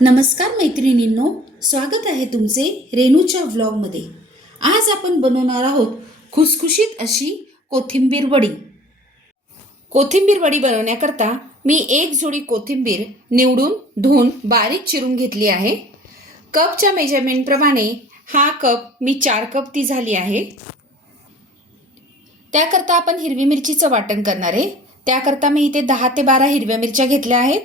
नमस्कार मैत्रिणींनो, स्वागत आहे तुमचे रेणूच्या व्लॉगमध्ये। आज आपण बनवणार आहोत खुसखुशीत अशी कोथिंबीर वडी। कोथिंबीर वडी बनवण्याकरता मी एक जोडी कोथिंबीर निवडून धुवून बारीक चिरून घेतली आहे। कपच्या मेजरमेंट प्रमाणे हा कप मी 4 कप ती झाली आहे। त्याकरता आपण हिरवी मिरचीचं वाटण करणार आहे। त्याकरता मी इथे 10 ते 12 हिरव्या मिरच्या घेतल्या आहेत,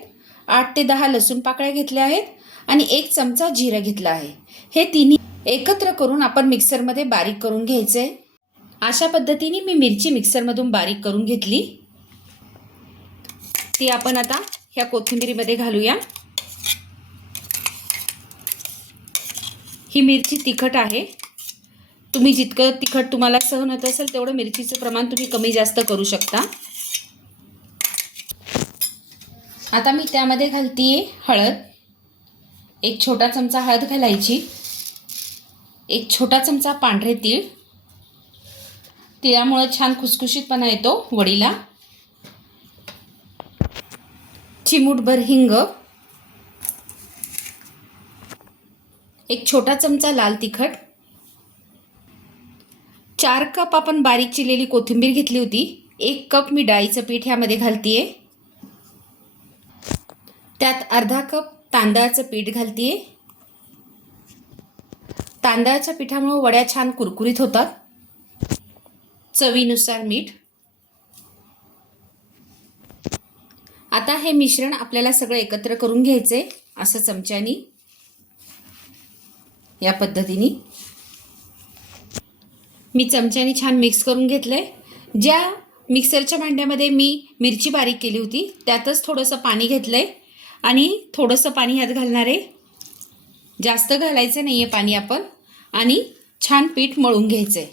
8 ते 10 लसूण पाकळ्या घेतल्या आहेत आणि 1 चमचा जिरं घेतलं आहे। हे तिन्ही एकत्र करून आपण मिक्सरमध्ये बारीक करून घ्यायचे। अशा पद्धतीने मी मिरची मिक्सरमधून बारीक करून घेतली। ती आपण आता ह्या कोथिंबीरीमध्ये घालूया। ही मिरची तिखट आहे। तुम्ही जितकं तिखट तुम्हाला सहन होत असेल तेवढं मिरचीचं प्रमाण तुम्ही कमी जास्त करू शकता। आता मी त्यामध्ये घालतीये हळद। 1 छोटा चमचा हळद घालायची। 1 छोटा चमचा पांढरे तीळ। तिळामुळे छान खुसखुशीतपणा येतो वडीला। चिमूटभर हिंग। 1 छोटा चमचा लाल तिखट। 4 कप आपण बारीक चिरलेली कोथिंबीर घेतली होती। 1 कप मी डाळीचं पीठ यामध्ये घालतीये। त्यात अर्धा कप तांदळाचं पीठ घालतीये। तांदळाच्या पिठामुळे वड्या छान कुरकुरीत होतात। चवीनुसार मीठ। आता हे मिश्रण आपल्याला सगळं एकत्र करून घ्यायचे असं चमच्यानी, या पद्धतीने मी चमच्यानी छान मिक्स करून घेतलंय। ज्या मिक्सरच्या भांड्यामध्ये मी मिरची बारीक केली होती त्यातच थोडंसं पाणी घेतलंय आणि थोडंसं पाणी ह्यात घालणार आहे। जास्त घालायचं नाहीये पाणी आपण, आणि छान पीठ मळून घ्यायचंय।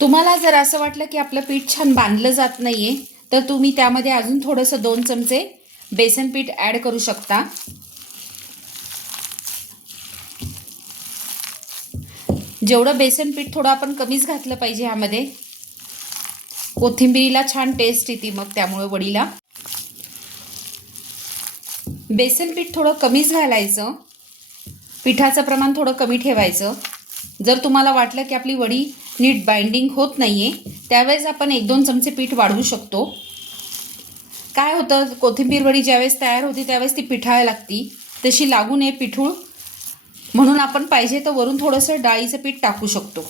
तुम्हाला जर असं वाटलं की आपलं पीठ छान बांधलं जात नाहीये तर तुम्ही त्यामध्ये अजून थोडंसं 2 चमचे बेसन पीठ ॲड करू शकता। जेवढं बेसन पीठ थोडं आपण कमीच घातलं पाहिजे यामध्ये, कोथिंबीरीला छान टेस्ट येते मग त्यामुळे वडीला। बेसन पीठ थोडं कमीच घालायचं, पिठाचं प्रमाण थोडं कमी ठेवायचं। जर तुम्हाला वाटलं की आपली वडी नीट बाइंडिंग होत नाहीये त्यावेळेस आपण 1-2 चमचे पीठ वाढवू शकतो। काय होतं, कोथिंबीर वडी ज्यावेळेस तयार होती त्यावेळेस ती पिठायला लागती, तशी लागू नये पिठूळ, म्हणून आपण पाहिजे तर वरून थोडंसं डाळीचं पीठ टाकू शकतो।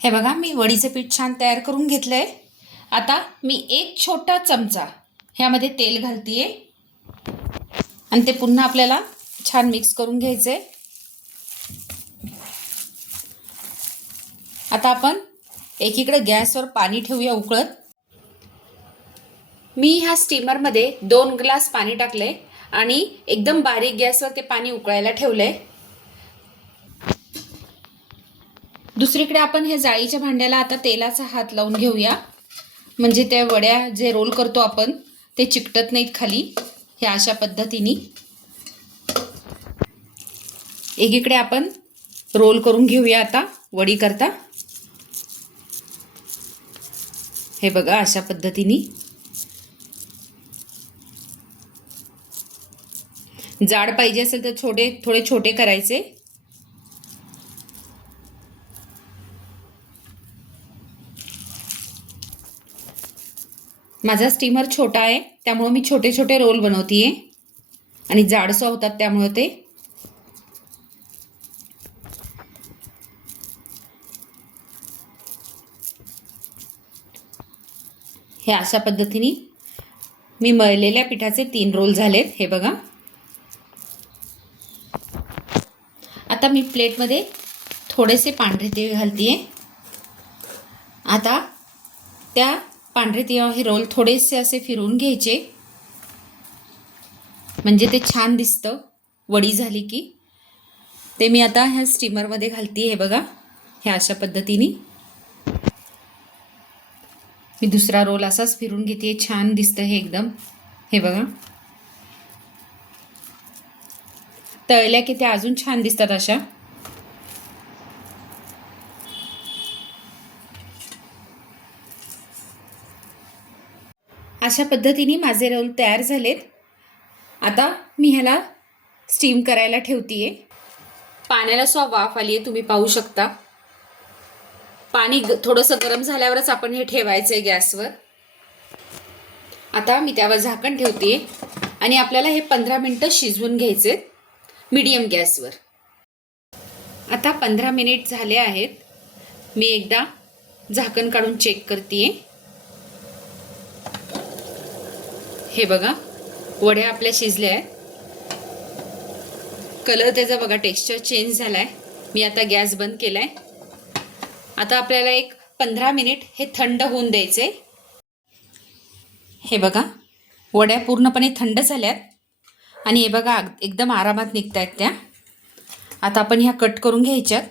हे बघा, मी वडीचं पीठ छान तयार करून घेतलंय। आता मी 1 छोटा चमचा ह्यामध्ये तेल घालतीये आणि ते पुन्हा आपल्याला छान मिक्स करून घ्यायचंय। आता आपण एकीकडे गॅसवर पाणी ठेवूया उकळत। मी ह्या स्टीमरमध्ये 2 ग्लास पाणी टाकलंय आणि एकदम बारीक गॅसवर ते पाणी उकळायला ठेवलंय। दुसरीकडे आपण ह्या जाळीच्या भांड्याला आता तेलाचा हात लावून घेऊया, म्हणजे त्या वड्या जे रोल करतो आपण ते चिकटत नाहीत खाली। ह्या अशा पद्धतीने एकीकडे आपण रोल करून घेऊया आता वडी करता। हे बघा, अशा पद्धतीने जाड पाहिजे असेल तर थोडे छोटे करायचे। माझा स्टीमर छोटा आहे त्यामुळे मी छोटे छोटे रोल बनवतीये आणि जाडसं होतात त्यामुळे ते। हे अशा पद्धतीने मी मळलेल्या पिठाचे 3 रोल झालेत। हे बघा, आता मी प्लेटमध्ये थोडेसे पांढरे तीळ घालतीये। आता त्या पांढरे तीळ हे रोल थोडेसे असे फिरवून घ्यायचे, म्हणजे ते छान दिसतं वडी झाली की। ते मी आता ह्या स्टीमरमध्ये घालतीये। हे बघा, हे अशा पद्धतीने मी दुसरा रोल असाच फिरून घेते, छान दिसतं हे एकदम। हे बघा, तळल्या की त्या अजून छान दिसतात अशा। अशा पद्धतीने माझे रोल तयार झालेत. आता मी ह्याला स्टीम करायला ठेवतीये. पाण्याला वाफ आली आहे, तुम्ही पाहू शकता. पाणी थोडंसं गरम झाल्यावरच आपण हे ठेवायचंय गॅसवर. आता मी त्यावर झाकण ठेवते आणि आपल्याला हे 15 मिनिटं शिजवून घ्यायचे मीडियम गॅसवर. आता 15 मिनिट झाले आहेत. मी एकदा झाकण काढून चेक करते. हे बघा, वड्या आपल्या शिजल्या आहेत. कलर त्याचा बघा, टेक्स्चर चेंज झालाय. मी आता गॅस बंद केलाय. आता आपल्याला एक 15 मिनिट हे थंड होऊन द्यायचे. हे बघा, वड्या पूर्णपणे थंड झाल्यात आणि हे बघा एकदम आरामात निघतायत त्या. आता आपण ह्या कट करून घ्यायच्यात.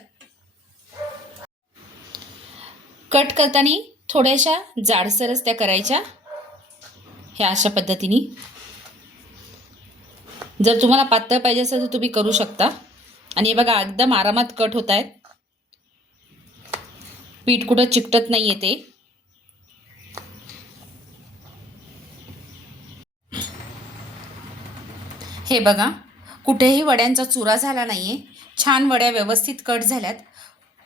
कट करताना थोड्याशा जाडसरच त्या करायच्या, ह्या अशा पद्धतीने. जर तुम्हाला पातळ पाहिजे असेल तर तुम्ही करू शकता. आणि हे बघा एकदम आरामात कट होत आहेत. पीठ कुठं चिकटत नाही आहे ते. हे बघा, कुठेही वड्यांचा चुरा झाला नाही आहे. छान वड्या व्यवस्थित कट झाल्यात.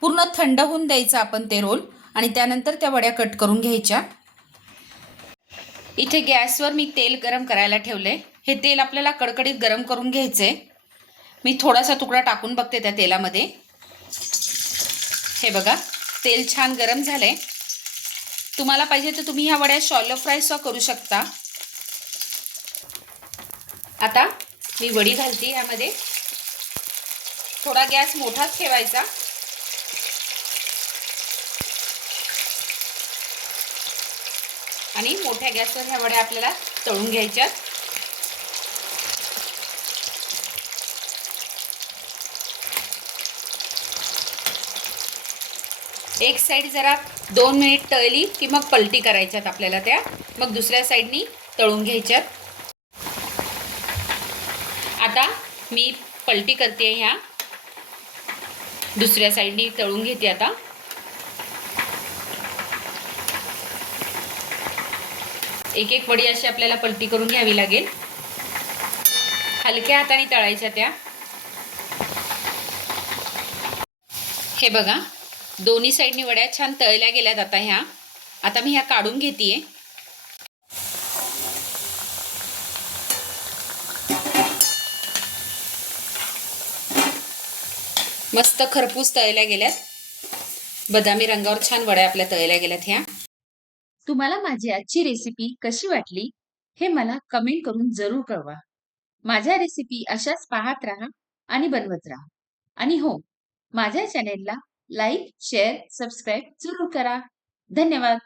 पूर्ण थंड होऊन द्यायचं आपण ते रोल आणि त्यानंतर त्या वड्या कट करून घ्यायच्या. इथे गॅसवर मी तेल गरम करायला ठेवले. हे तेल आपल्याला कडकडीत गरम करून घ्यायचे. मी थोडासा तुकडा टाकून बघते त्या तेलामध्ये. हे बघा, तेल छान गरम झालंय. तुम्हाला पाहिजे तर तुम्ही ह्या वड्या शॉलो फ्राय सुद्धा करू शकता. आता मी वडी घालते यामध्ये. थोडा गॅस मोठाच ठेवायचा. आणि मोठ्या गॅसवर ह्या वड्या आपल्याला तळून घ्यायच्यात. एक साईड जरा 2 मिनिट तळली की मग पलटी करायच्यात आपल्याला त्या. मग दुसऱ्या साईडनी तळून घ्यायच्यात. आता मी पलटी करते, ह्या दुसऱ्या साईडनी तळून घेते. आता एक एक वडी अशी आपल्याला पलटी करून घ्यावी लागेल. हलक्या हाताने तळायच्या त्या. हे बघा, दोन्ही साईडनी वड्या छान तळल्या गेल्यात आता ह्या. आता मी ह्या काढून घेतेय. मस्त खरपूस तळल्या गेल्यात. बदामी रंगावर छान वड्या आपल्या तळल्या गेल्यात ह्या. तुम्हाला माझी आजची रेसिपी कशी वाटली हे मला कमेंट करून जरूर कळवा. माझ्या रेसिपी अशाच पाहत राहा आणि बनवत राहा. आणि हो, माझ्या चॅनेलला लाईक, शेअर, सबस्क्राईब जरूर करा. धन्यवाद.